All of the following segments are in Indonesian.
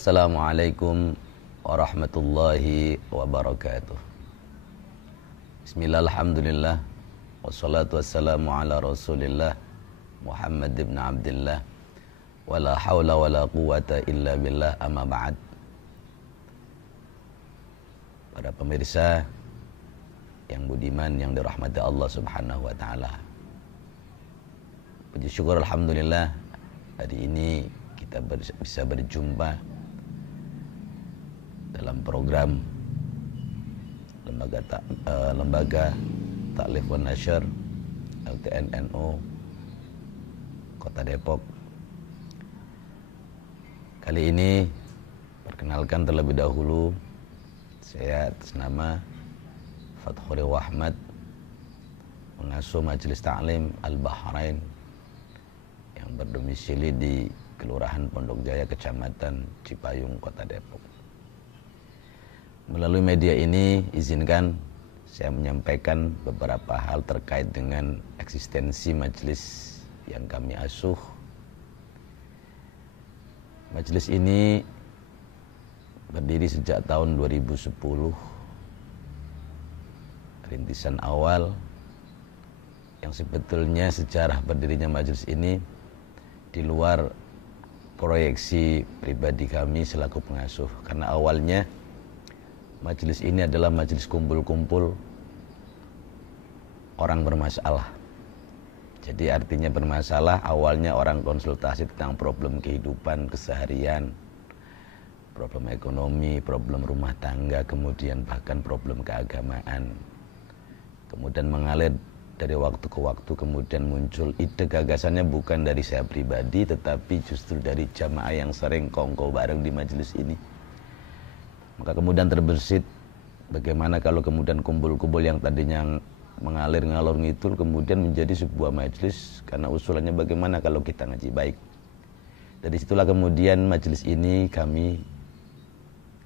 Assalamualaikum warahmatullahi wabarakatuh. Bismillah, alhamdulillah, wassalatu wassalamu ala rasulillah Muhammad ibn Abdillah, wala hawla wala quwata illa billah, amma ba'd. Para pemirsa yang budiman, yang dirahmati Allah subhanahu wa ta'ala, puji syukur alhamdulillah, hari ini kita bisa berjumpa dalam program lembaga Ta'lif wan Nasyr LTNNU Kota Depok. Kali ini perkenalkan terlebih dahulu, saya atas nama Fathuri Wahmad, pengasuh Majelis Ta'lim Al-Bahrain yang berdomisili di Kelurahan Pondok Jaya, Kecamatan Cipayung, Kota Depok. Melalui media ini, izinkan saya menyampaikan beberapa hal terkait dengan eksistensi majelis yang kami asuh. Majelis ini berdiri sejak tahun 2010. Rintisan awal yang sebetulnya sejarah berdirinya majelis ini di luar proyeksi pribadi kami selaku pengasuh, karena awalnya majelis ini adalah majelis kumpul-kumpul orang bermasalah. Jadi artinya bermasalah, awalnya orang konsultasi tentang problem kehidupan keseharian, problem ekonomi, problem rumah tangga, kemudian bahkan problem keagamaan. Kemudian mengalir dari waktu ke waktu, kemudian muncul ide gagasannya bukan dari saya pribadi, tetapi justru dari jamaah yang sering kongko bareng di majelis ini. Maka kemudian terbersit, bagaimana kalau kemudian kumpul-kumpul yang tadinya mengalir ngalor ngidul kemudian menjadi sebuah majelis, karena usulannya bagaimana kalau kita ngaji baik. Dari situlah kemudian majelis ini kami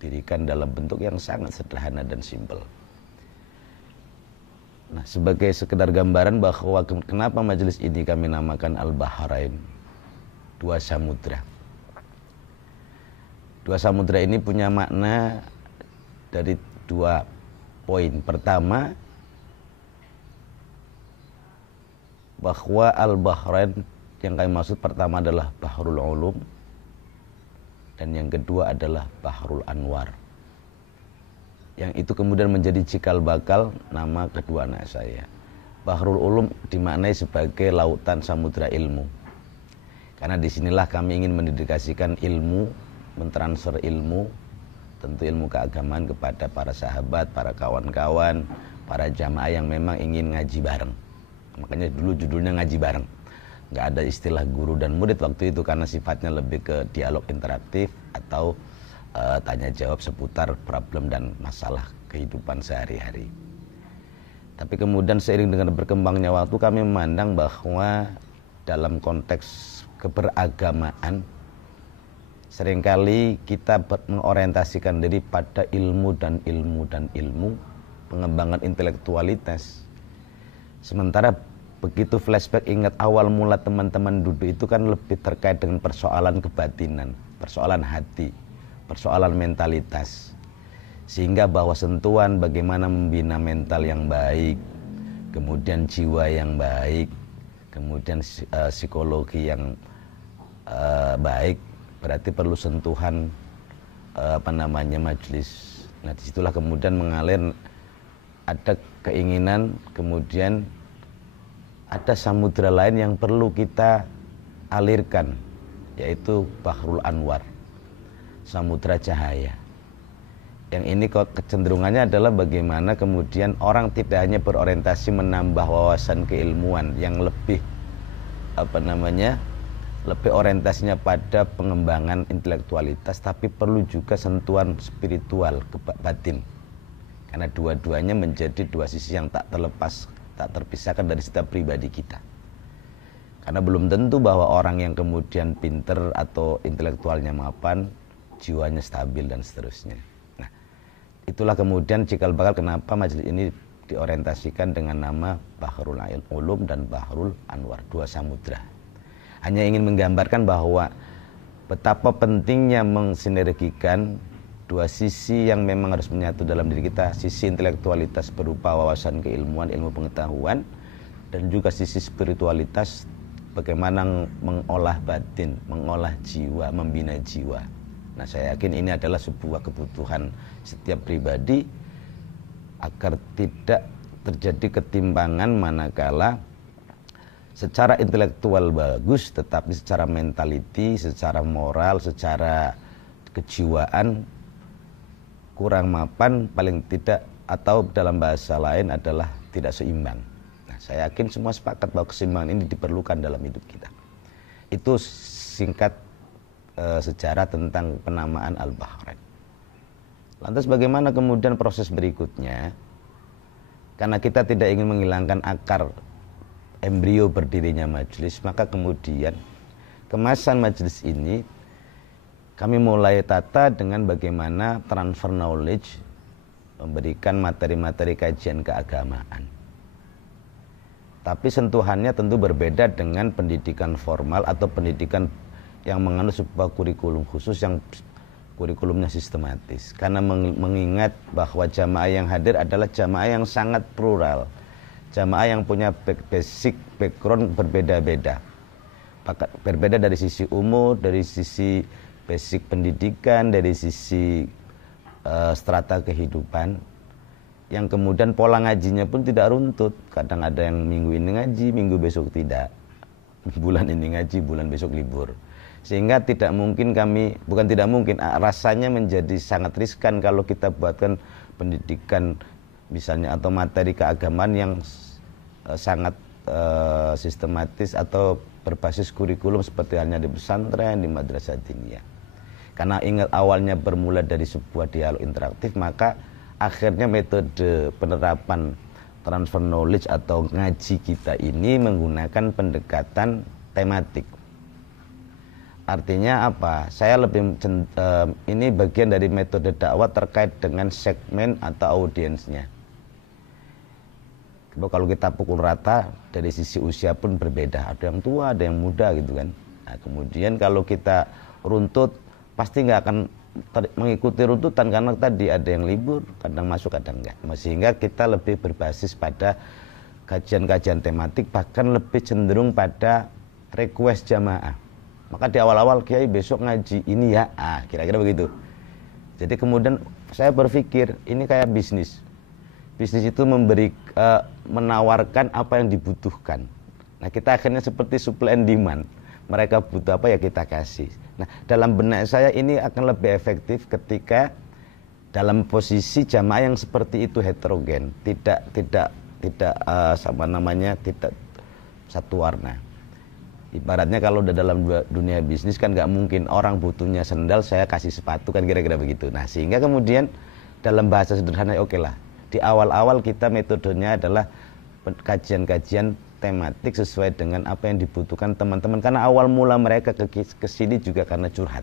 dirikan dalam bentuk yang sangat sederhana dan simpel. Nah, sebagai sekedar gambaran bahwa kenapa majelis ini kami namakan Al-Bahrain, dua samudra. Dua samudra ini punya makna dari dua poin. Pertama, bahwa Al-Bahrain yang kami maksud pertama adalah Bahrul Ulum, dan yang kedua adalah Bahrul Anwar. Yang itu kemudian menjadi cikal bakal nama kedua anak saya. Bahrul Ulum dimaknai sebagai lautan samudra ilmu. Karena disinilah kami ingin mendedikasikan ilmu, mentransfer ilmu, tentu ilmu keagamaan kepada para sahabat, para kawan-kawan, para jamaah yang memang ingin ngaji bareng. Makanya dulu judulnya ngaji bareng. Nggak ada istilah guru dan murid waktu itu, karena sifatnya lebih ke dialog interaktif atau tanya jawab seputar problem dan masalah kehidupan sehari-hari. Tapi kemudian seiring dengan berkembangnya waktu, kami memandang bahwa dalam konteks keberagamaan seringkali kita mengorientasikan diri pada ilmu dan ilmu dan ilmu, pengembangan intelektualitas. Sementara begitu flashback, ingat awal mula teman-teman duduk itu kan lebih terkait dengan persoalan kebatinan, persoalan hati, persoalan mentalitas. Sehingga bahwa sentuhan bagaimana membina mental yang baik, kemudian jiwa yang baik, kemudian psikologi yang baik, berarti perlu sentuhan majelis. Nah, disitulah kemudian mengalir, ada keinginan, kemudian ada samudra lain yang perlu kita alirkan, yaitu Bahrul Anwar, samudra cahaya. Yang ini kok kecenderungannya adalah bagaimana kemudian orang tidak hanya berorientasi menambah wawasan keilmuan yang lebih lebih orientasinya pada pengembangan intelektualitas, tapi perlu juga sentuhan spiritual ke batin. Karena dua-duanya menjadi dua sisi yang tak terlepas, tak terpisahkan dari setiap pribadi kita. Karena belum tentu bahwa orang yang kemudian pinter atau intelektualnya mapan, jiwanya stabil dan seterusnya. Nah, itulah kemudian cikal bakal kenapa majelis ini diorientasikan dengan nama Bahrul Ulum dan Bahrul Anwar, dua samudra. Hanya ingin menggambarkan bahwa betapa pentingnya mensinergikan dua sisi yang memang harus menyatu dalam diri kita, sisi intelektualitas berupa wawasan keilmuan, ilmu pengetahuan, dan juga sisi spiritualitas bagaimana mengolah batin, mengolah jiwa, membina jiwa. Nah, saya yakin ini adalah sebuah kebutuhan setiap pribadi agar tidak terjadi ketimpangan manakala secara intelektual bagus, tetapi secara mentality, secara moral, secara kejiwaan kurang mapan, paling tidak, atau dalam bahasa lain adalah tidak seimbang. Nah, saya yakin semua sepakat bahwa keseimbangan ini diperlukan dalam hidup kita. Itu singkat sejarah tentang penamaan Al-Bahrain. Lantas bagaimana kemudian proses berikutnya? Karena kita tidak ingin menghilangkan akar embrio berdirinya majelis, maka kemudian kemasan majelis ini kami mulai tata dengan bagaimana transfer knowledge, memberikan materi-materi kajian keagamaan. Tapi sentuhannya tentu berbeda dengan pendidikan formal atau pendidikan yang menganut sebuah kurikulum khusus yang kurikulumnya sistematis. Karena mengingat bahwa jamaah yang hadir adalah jamaah yang sangat plural, jamaah yang punya basic background berbeda-beda, berbeda dari sisi umur, dari sisi basic pendidikan, dari sisi strata kehidupan, yang kemudian pola ngajinya pun tidak runtut. Kadang ada yang minggu ini ngaji, minggu besok tidak, bulan ini ngaji, bulan besok libur. Sehingga tidak mungkin kami, bukan tidak mungkin, rasanya menjadi sangat riskan kalau kita buatkan pendidikan misalnya atau materi keagamaan yang sangat sistematis atau berbasis kurikulum seperti halnya di pesantren, di madrasah diniyah. Karena ingat awalnya bermula dari sebuah dialog interaktif, maka akhirnya metode penerapan transfer knowledge atau ngaji kita ini menggunakan pendekatan tematik. Artinya apa? Saya lebih ini bagian dari metode dakwah terkait dengan segmen atau audiensnya. Kalau kita pukul rata dari sisi usia pun berbeda, ada yang tua, ada yang muda gitu kan. Nah, kemudian kalau kita runtut pasti nggak akan mengikuti runtutan karena tadi ada yang libur, kadang masuk, kadang enggak. Sehingga kita lebih berbasis pada kajian-kajian tematik, bahkan lebih cenderung pada request jamaah. Maka di awal-awal kiai besok ngaji ini ya, kira-kira begitu. Jadi kemudian saya berpikir ini kayak bisnis. Bisnis itu menawarkan apa yang dibutuhkan. Nah, kita akhirnya seperti supply and demand. Mereka butuh apa ya kita kasih. Nah, dalam benak saya ini akan lebih efektif ketika dalam posisi jamaah yang seperti itu heterogen, tidak tidak satu warna. Ibaratnya kalau udah dalam dunia bisnis kan nggak mungkin orang butuhnya sendal saya kasih sepatu, kan kira-kira begitu. Nah, sehingga kemudian dalam bahasa sederhana oke lah, di awal-awal kita metodenya adalah kajian-kajian tematik sesuai dengan apa yang dibutuhkan teman-teman, karena awal mula mereka ke sini juga karena curhat.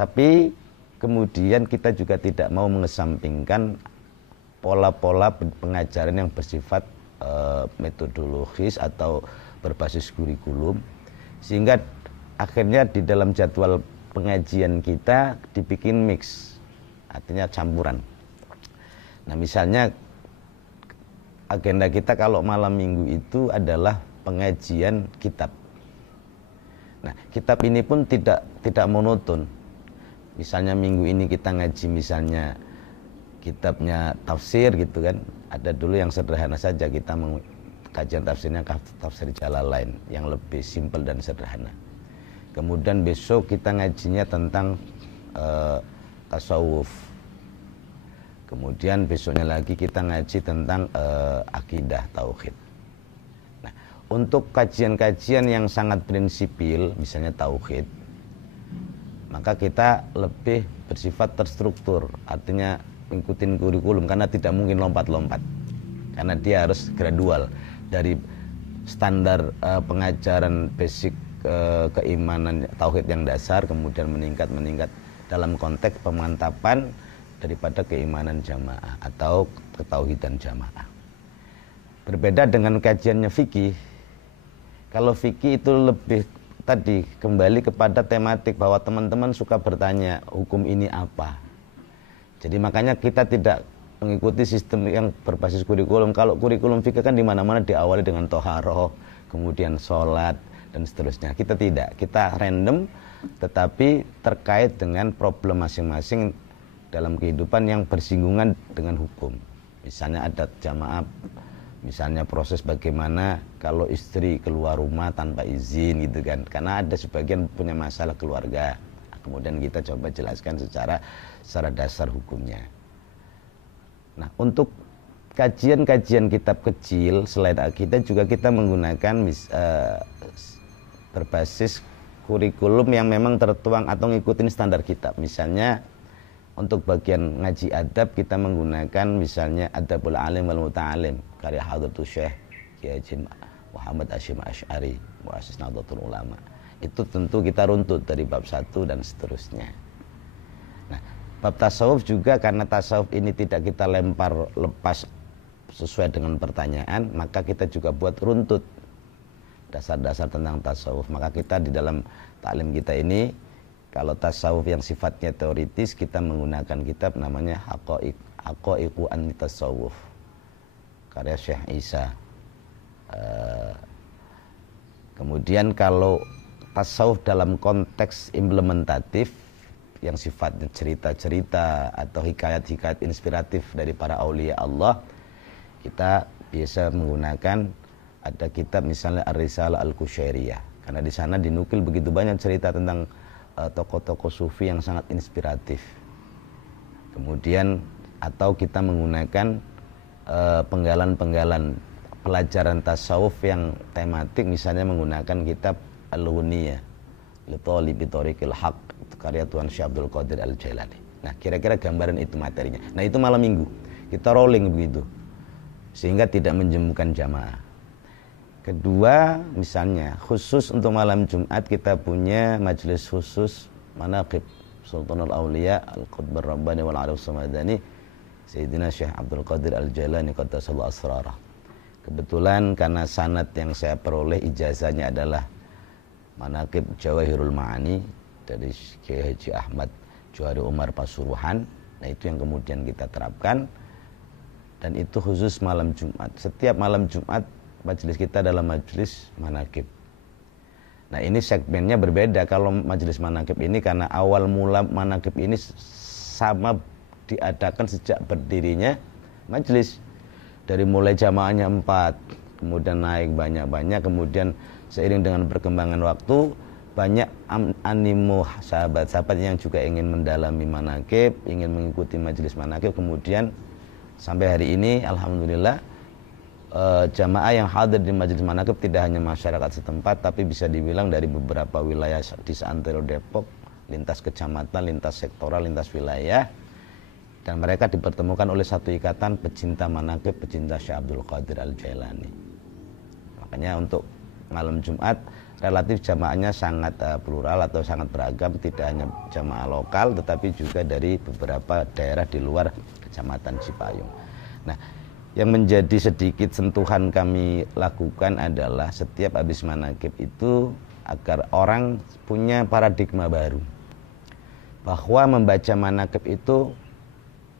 Tapi kemudian kita juga tidak mau mengesampingkan pola-pola pengajaran yang bersifat metodologis atau berbasis kurikulum, sehingga akhirnya di dalam jadwal pengajian kita dibikin mix, artinya campuran. Nah, misalnya agenda kita kalau malam minggu itu adalah pengajian kitab. Nah, kitab ini pun tidak monoton. Misalnya minggu ini kita ngaji misalnya kitabnya tafsir gitu kan. Ada dulu yang sederhana saja, kita kajian tafsirnya tafsir Jalalain yang lebih simpel dan sederhana. Kemudian besok kita ngajinya tentang tasawuf. Kemudian besoknya lagi kita ngaji tentang akidah tauhid. Nah, untuk kajian-kajian yang sangat prinsipil, misalnya tauhid, maka kita lebih bersifat terstruktur, artinya ngikutin kurikulum, karena tidak mungkin lompat-lompat, karena dia harus gradual dari standar pengajaran basic keimanan tauhid yang dasar, kemudian meningkat dalam konteks pemantapan daripada keimanan jamaah atau ketauhidan jamaah. Berbeda dengan kajiannya fikih. Kalau fikih itu lebih tadi kembali kepada tematik bahwa teman-teman suka bertanya hukum ini apa. Jadi makanya kita tidak mengikuti sistem yang berbasis kurikulum. Kalau kurikulum fikih kan di mana-mana diawali dengan toharoh, kemudian sholat dan seterusnya. Kita tidak, kita random, tetapi terkait dengan problem masing-masing dalam kehidupan yang bersinggungan dengan hukum. Misalnya adat jamaah, misalnya proses bagaimana kalau istri keluar rumah tanpa izin gitu kan, karena ada sebagian punya masalah keluarga. Kemudian kita coba jelaskan secara dasar hukumnya. Nah, untuk kajian-kajian kitab kecil selain akidah juga kita menggunakan berbasis kurikulum yang memang tertuang atau ngikutin standar kitab. Misalnya untuk bagian ngaji adab kita menggunakan misalnya Adabul Alim wal Muta'alim karya Hadratus Syekh Kiai Haji Muhammad Hasyim Asy'ari, muassis Nahdlatul Ulama. Itu tentu kita runtut dari bab 1 dan seterusnya. Nah, bab tasawuf juga karena tasawuf ini tidak kita lempar lepas sesuai dengan pertanyaan, maka kita juga buat runtut dasar-dasar tentang tasawuf. Maka kita di dalam taklim kita ini, kalau tasawuf yang sifatnya teoritis, kita menggunakan kitab namanya Haqaiqu An-Tasawuf karya Syekh Isa. Kemudian kalau tasawuf dalam konteks implementatif yang sifatnya cerita-cerita atau hikayat-hikayat inspiratif dari para aulia Allah, kita biasa menggunakan ada kitab misalnya Ar-Risalah Al-Qusyairiyah, karena di sana dinukil begitu banyak cerita tentang tokoh-tokoh sufi yang sangat inspiratif. Kemudian atau kita menggunakan penggalan-penggalan pelajaran tasawuf yang tematik, misalnya menggunakan kitab Al-Ghuniyah li Thalibi Thariqil Haq karya Tuan Syekh Abdul Qadir Al-Jailani. Nah, kira-kira gambaran itu materinya. Nah, itu malam minggu kita rolling begitu sehingga tidak menjemukan jamaah. Kedua, misalnya khusus untuk malam Jumat kita punya majelis khusus Manaqib Sultanul Auliya Al-Qutbur Rabbani wal Arif Samadani Sayyidina Syekh Abdul Qadir Al-Jailani qaddasallahu asrarah. Kebetulan karena sanad yang saya peroleh ijazahnya adalah Manaqib Jawahirul Ma'ani dari Kiai Haji Ahmad Juhari Umar Pasuruhan. Nah, itu yang kemudian kita terapkan, dan itu khusus malam Jumat. Setiap malam Jumat majelis kita adalah majelis manaqib. Nah, ini segmennya berbeda. Kalau majelis manaqib ini karena awal mula manaqib ini sama diadakan sejak berdirinya majelis. Dari mulai jamaahnya 4, kemudian naik banyak-banyak, kemudian seiring dengan perkembangan waktu banyak animo sahabat-sahabat yang juga ingin mendalami manaqib, ingin mengikuti majelis manaqib. Kemudian sampai hari ini alhamdulillah jamaah yang hadir di majelis manaqib tidak hanya masyarakat setempat, tapi bisa dibilang dari beberapa wilayah di seantero Depok, lintas kecamatan, lintas sektoral, lintas wilayah, dan mereka dipertemukan oleh satu ikatan pecinta manaqib, pecinta Syekh Abdul Qadir Al-Jailani. Makanya untuk malam Jumat relatif jamaahnya sangat plural atau sangat beragam, tidak hanya jamaah lokal tetapi juga dari beberapa daerah di luar Kecamatan Cipayung. Nah, yang menjadi sedikit sentuhan kami lakukan adalah setiap habis manaqib itu agar orang punya paradigma baru, bahwa membaca manaqib itu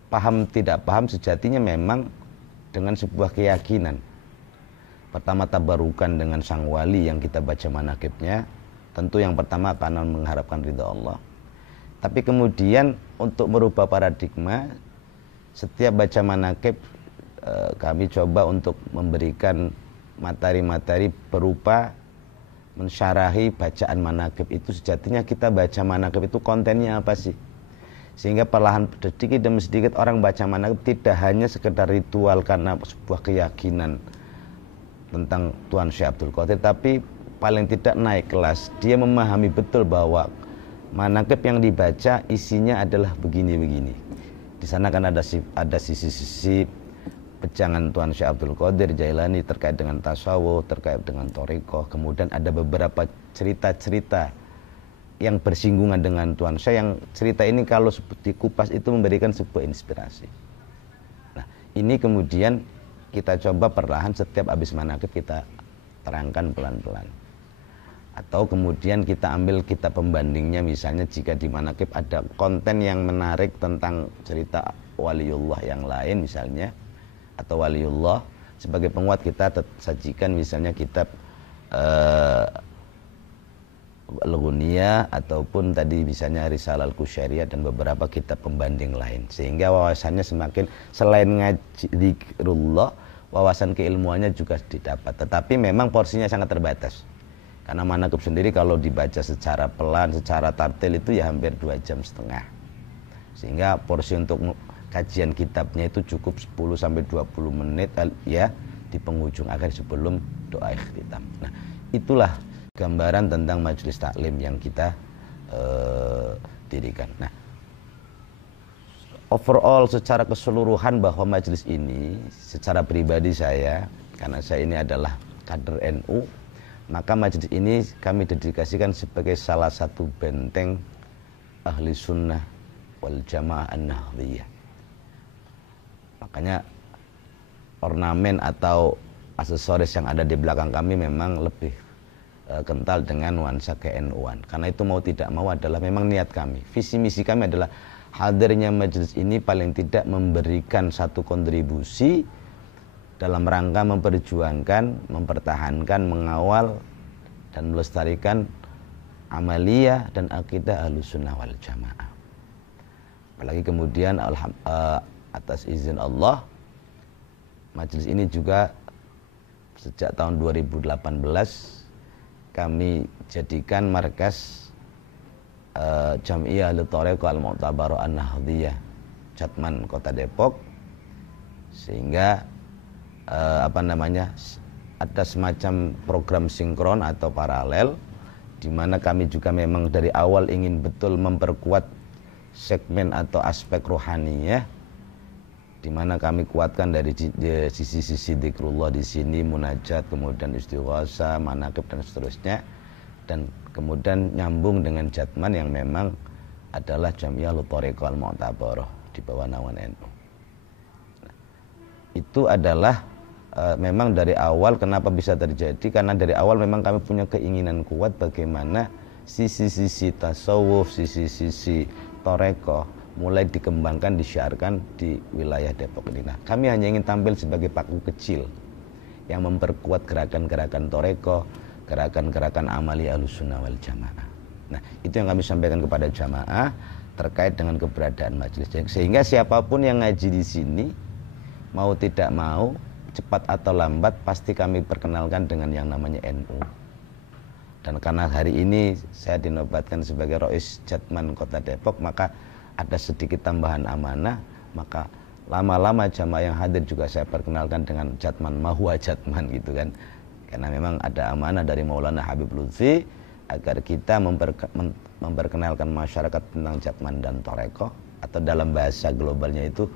paham tidak paham sejatinya memang dengan sebuah keyakinan. Pertama, tabarukan dengan sang wali yang kita baca manaqibnya, tentu yang pertama karena mengharapkan ridha Allah. Tapi kemudian untuk merubah paradigma, setiap baca manaqib kami coba untuk memberikan materi-materi berupa mensyarahi bacaan manaqib itu. Sejatinya kita baca manaqib itu kontennya apa sih, sehingga perlahan sedikit demi sedikit orang baca manaqib tidak hanya sekedar ritual karena sebuah keyakinan tentang Tuan Syekh Abdul Qadir, tapi paling tidak naik kelas. Dia memahami betul bahwa manaqib yang dibaca isinya adalah begini-begini. Di sana kan ada sisi-sisi pejangan Tuan Syekh Abdul Qadir Jailani terkait dengan tasawuf, terkait dengan thariqah. Kemudian ada beberapa cerita-cerita yang bersinggungan dengan Tuan Syekh, yang cerita ini kalau dikupas itu memberikan sebuah inspirasi. Nah, ini kemudian kita coba perlahan setiap habis manaqib kita terangkan pelan-pelan. Atau kemudian kita ambil kitab pembandingnya, misalnya jika di manaqib ada konten yang menarik tentang cerita waliullah yang lain misalnya, atau waliullah, sebagai penguat kita sajikan misalnya kitab Al-Ghuniyah ataupun tadi misalnya Risalah Al-Qusyariyah dan beberapa kitab pembanding lain, sehingga wawasannya semakin, selain ngaji zikrullah, wawasan keilmuannya juga didapat. Tetapi memang porsinya sangat terbatas, karena manaqib sendiri kalau dibaca secara pelan, secara tartil itu ya hampir 2,5 jam, sehingga porsi untuk kajian kitabnya itu cukup 10-20 menit ya di penghujung akhir sebelum doa ikhtitam. Nah, itulah gambaran tentang majelis taklim yang kita dirikan. Nah, overall secara keseluruhan bahwa majelis ini secara pribadi saya, karena saya ini adalah kader NU, maka majelis ini kami dedikasikan sebagai salah satu benteng ahli sunnah wal jamaah an-nahdhiyah. Makanya ornamen atau aksesoris yang ada di belakang kami memang lebih kental dengan nuansa ke-NU-an. Karena itu mau tidak mau adalah memang niat kami. Visi misi kami adalah hadirnya majelis ini paling tidak memberikan satu kontribusi dalam rangka memperjuangkan, mempertahankan, mengawal dan melestarikan amaliyah dan akidah Ahlussunnah wal Jamaah. Apalagi kemudian atas izin Allah, majelis ini juga sejak tahun 2018 kami jadikan markas Jam'iyah Ahlut-Thariqah Al-Mu'tabarah An-Nahdhiyah Jatman Kota Depok, sehingga ada semacam program sinkron atau paralel, di mana kami juga memang dari awal ingin betul memperkuat segmen atau aspek rohaniyah, di mana kami kuatkan dari sisi-sisi zikrullah di sini, munajat, kemudian istighosah, manaqib dan seterusnya, dan kemudian nyambung dengan Jatman yang memang adalah Jam'iyah Ahlut-Thariqah Al-Mu'tabarah di bawah naungan NU. Nah, itu adalah memang dari awal. Kenapa bisa terjadi? Karena dari awal memang kami punya keinginan kuat bagaimana sisi-sisi tasawuf, sisi-sisi thariqah mulai dikembangkan, disiarkan di wilayah Depok ini. Nah, kami hanya ingin tampil sebagai paku kecil yang memperkuat gerakan-gerakan thariqah, gerakan-gerakan amali Ahlussunnah wal Jamaah. Nah, itu yang kami sampaikan kepada jamaah terkait dengan keberadaan majelis. Sehingga siapapun yang ngaji di sini, mau tidak mau, cepat atau lambat, pasti kami perkenalkan dengan yang namanya NU. Dan karena hari ini saya dinobatkan sebagai Rois Jatman Kota Depok, maka ada sedikit tambahan amanah, maka lama-lama jamaah yang hadir juga saya perkenalkan dengan Jatman Mahwa Jatman gitu kan. Karena memang ada amanah dari Maulana Habib Lutfi agar kita memperkenalkan masyarakat tentang Jatman dan thariqah, atau dalam bahasa globalnya itu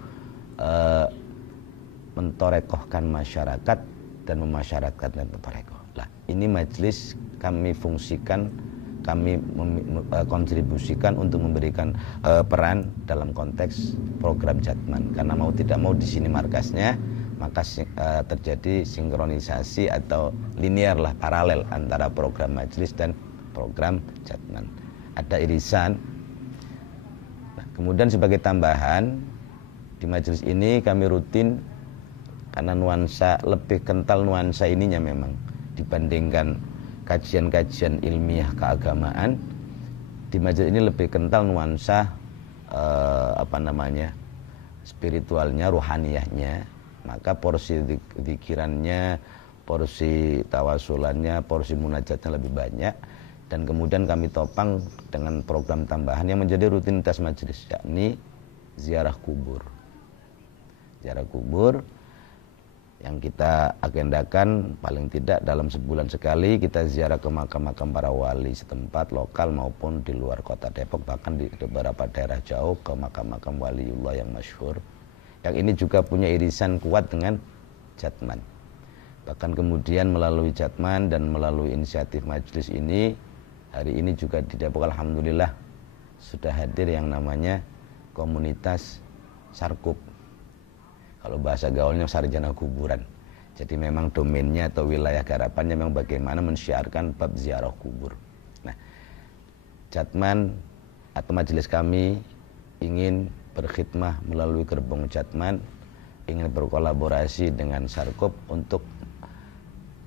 mentorekohkan masyarakat dan memasyarakatkan thariqah. Lah, ini majelis kami fungsikan, kami kontribusikan untuk memberikan peran dalam konteks program Jatman. Karena mau tidak mau di sini markasnya, maka terjadi sinkronisasi atau linear lah, paralel antara program majelis dan program Jatman. Ada irisan. Nah, kemudian sebagai tambahan, di majelis ini kami rutin, karena nuansa lebih kental nuansa ininya memang dibandingkan kajian-kajian ilmiah keagamaan, di majelis ini lebih kental nuansa spiritualnya, ruhaniyahnya. Maka porsi zikirannya, porsi tawasulannya, porsi munajatnya lebih banyak. Dan kemudian kami topang dengan program tambahan yang menjadi rutinitas majelis, yakni ziarah kubur. Ziarah kubur yang kita agendakan paling tidak dalam sebulan sekali kita ziarah ke makam-makam para wali setempat, lokal maupun di luar kota Depok, bahkan di beberapa daerah jauh ke makam-makam waliullah yang masyhur. Yang ini juga punya irisan kuat dengan Jatman. Bahkan kemudian melalui Jatman dan melalui inisiatif majelis ini, hari ini juga di Depok alhamdulillah sudah hadir yang namanya komunitas Sarkup. Kalau bahasa gaulnya sarjana kuburan. Jadi memang domainnya atau wilayah garapannya memang bagaimana mensyiarkan bab ziarah kubur. Nah, Jatman atau majelis kami ingin berkhidmah melalui gerbong Jatman, ingin berkolaborasi dengan Sarkop untuk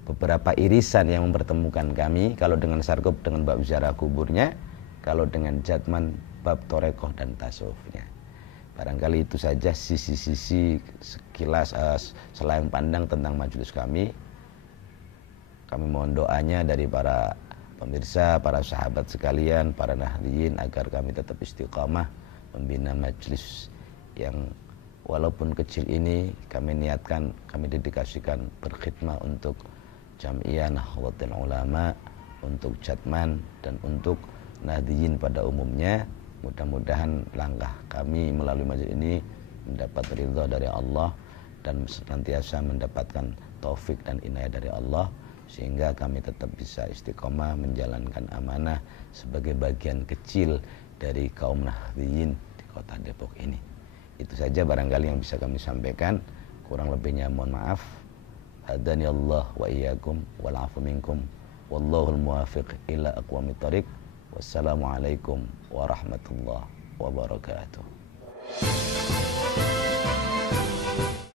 beberapa irisan yang mempertemukan kami. Kalau dengan Sarkop dengan bab ziarah kuburnya, kalau dengan Jatman bab torekoh dan tasawufnya. Barangkali itu saja sisi-sisi sekilas selain pandang tentang majelis kami. Kami mohon doanya dari para pemirsa, para sahabat sekalian, para nahdiyin agar kami tetap istiqamah membina majelis yang walaupun kecil ini kami niatkan, kami dedikasikan berkhidmah untuk Jam'iyah Nahdlatul Ulama, untuk Jatman dan untuk nahdiyin pada umumnya. Mudah-mudahan langkah kami melalui majelis ini mendapat ridha dari Allah dan senantiasa mendapatkan taufik dan inayah dari Allah, sehingga kami tetap bisa istiqomah menjalankan amanah sebagai bagian kecil dari kaum nahdiyin di kota Depok ini. Itu saja barangkali yang bisa kami sampaikan. Kurang lebihnya mohon maaf. Hadani Allah wa iyyakum wal afu minkum wallahul muwaffiq ila aqwamit thoriq. Wassalamualaikum warahmatullahi wabarakatuh.